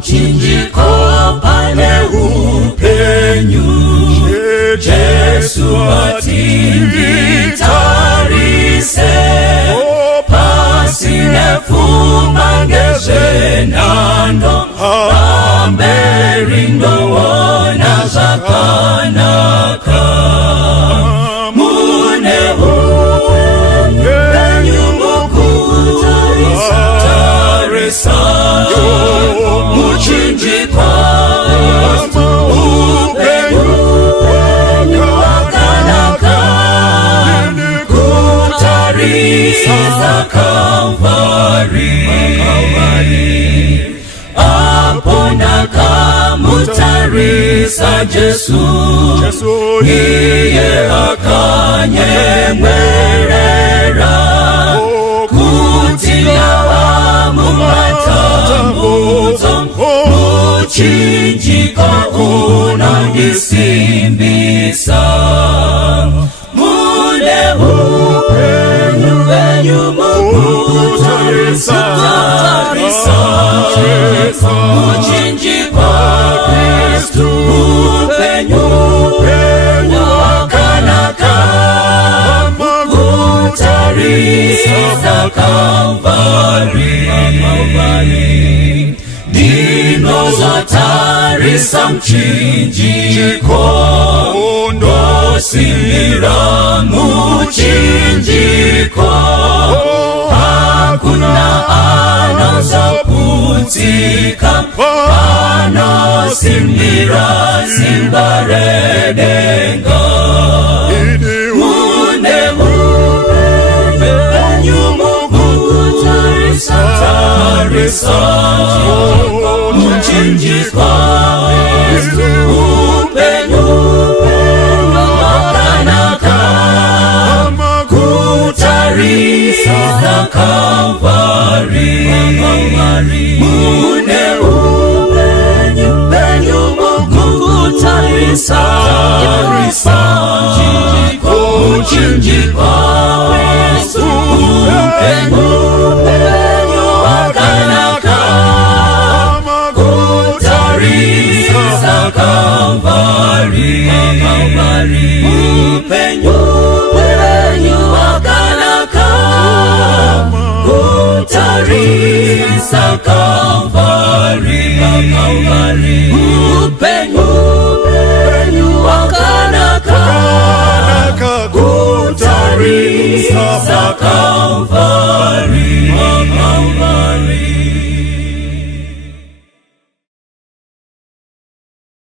muchinjiko pale upenyu, Yesu atingitarise, pasine fumangeze nando, amberindo wona zakanaka. Mune upenyu mukutarisa, muchinjiko Kalvari, apona kamutarisa Jesu, iye akanyemwerera, kutilawa mumatambuzo, muchinjiko unandisimbisa. Mune upenyu mukutarisa, muchinjiko Kristu, upenyu wakanaka, mukutarisa Kalvari, dino zatarisa mchinjiko, ndosimira muchinjiko, hakuna anazaputika, anasimira simbaredenga. Mune upenyu mukutarisa, muchinjiko upenyu wakanaka, kutarisa Kalvari. Mune upenyu mukutarisa, muchinjiko upenyu wakanaka, kutarisa Kalvari. Upenyu wakanaka, kutarisa Kalvari.